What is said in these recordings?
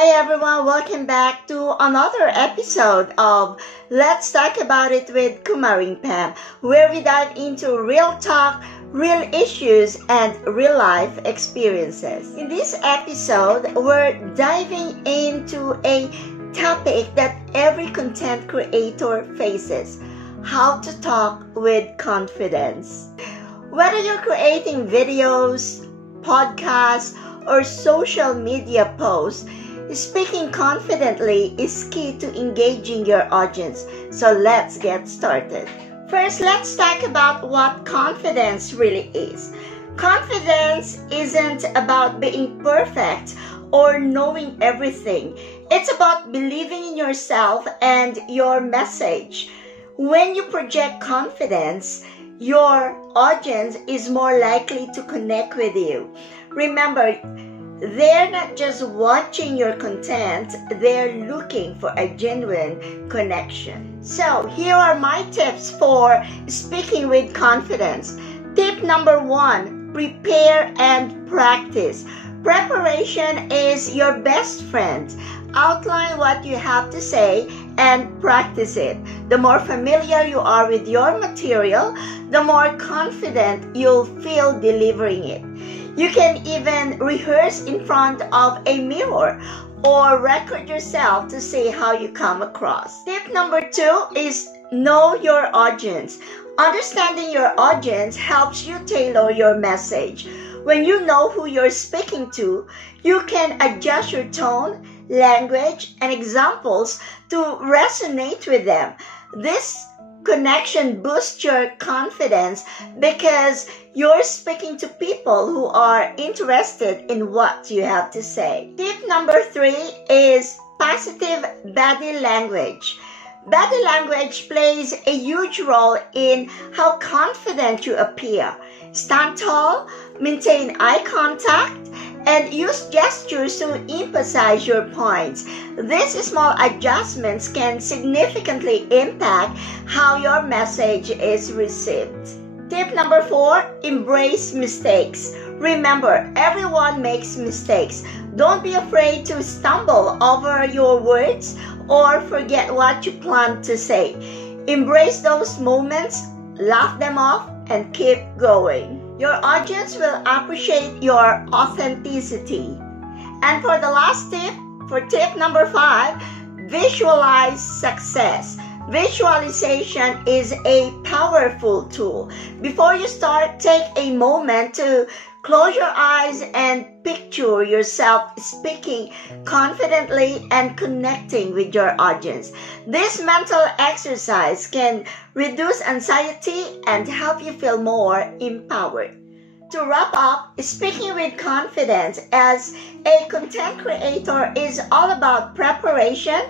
Hi everyone, welcome back to another episode of Let's Talk About It with Kumaring Pam, where we dive into real talk, real issues, and real life experiences. In this episode, we're diving into a topic that every content creator faces: how to talk with confidence. Whether you're creating videos, podcasts, or social media posts, speaking confidently is key to engaging your audience. So let's get started. First, let's talk about what confidence really is. Confidence isn't about being perfect or knowing everything. It's about believing in yourself and your message. When you project confidence, your audience is more likely to connect with you. Remember, they're not just watching your content, they're looking for a genuine connection. So, here are my tips for speaking with confidence. Tip number 1, prepare and practice. Preparation is your best friend. Outline what you have to say and practice it. The more familiar you are with your material, the more confident you'll feel delivering it. You can even rehearse in front of a mirror or record yourself to see how you come across. Tip number 2 is know your audience. Understanding your audience helps you tailor your message. When you know who you're speaking to, you can adjust your tone, language, and examples to resonate with them. This connection boosts your confidence because you're speaking to people who are interested in what you have to say. Tip number 3 is positive body language. Body language plays a huge role in how confident you appear. Stand tall, maintain eye contact, and use gestures to emphasize your points. These small adjustments can significantly impact how your message is received. Tip number 4, embrace mistakes. Remember, everyone makes mistakes. Don't be afraid to stumble over your words or forget what you planned to say. Embrace those moments, laugh them off, and keep going. Your audience will appreciate your authenticity. And for the last tip, for tip number 5, visualize success. Visualization is a powerful tool. Before you start, take a moment to close your eyes and picture yourself speaking confidently and connecting with your audience. This mental exercise can reduce anxiety and help you feel more empowered. To wrap up, speaking with confidence as a content creator is all about preparation,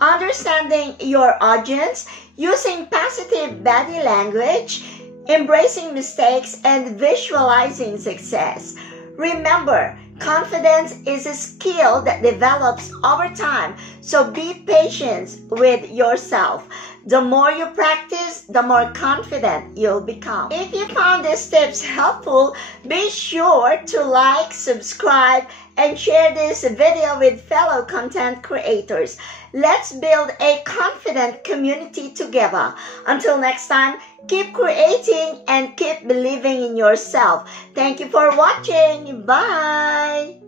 understanding your audience, using positive body language, embracing mistakes, and visualizing success. Remember, confidence is a skill that develops over time, so be patient with yourself. The more you practice, the more confident you'll become. If you found these tips helpful, be sure to like, subscribe, and share this video with fellow content creators. Let's build a confident community together. Until next time, keep creating and keep believing in yourself. Thank you for watching. Bye!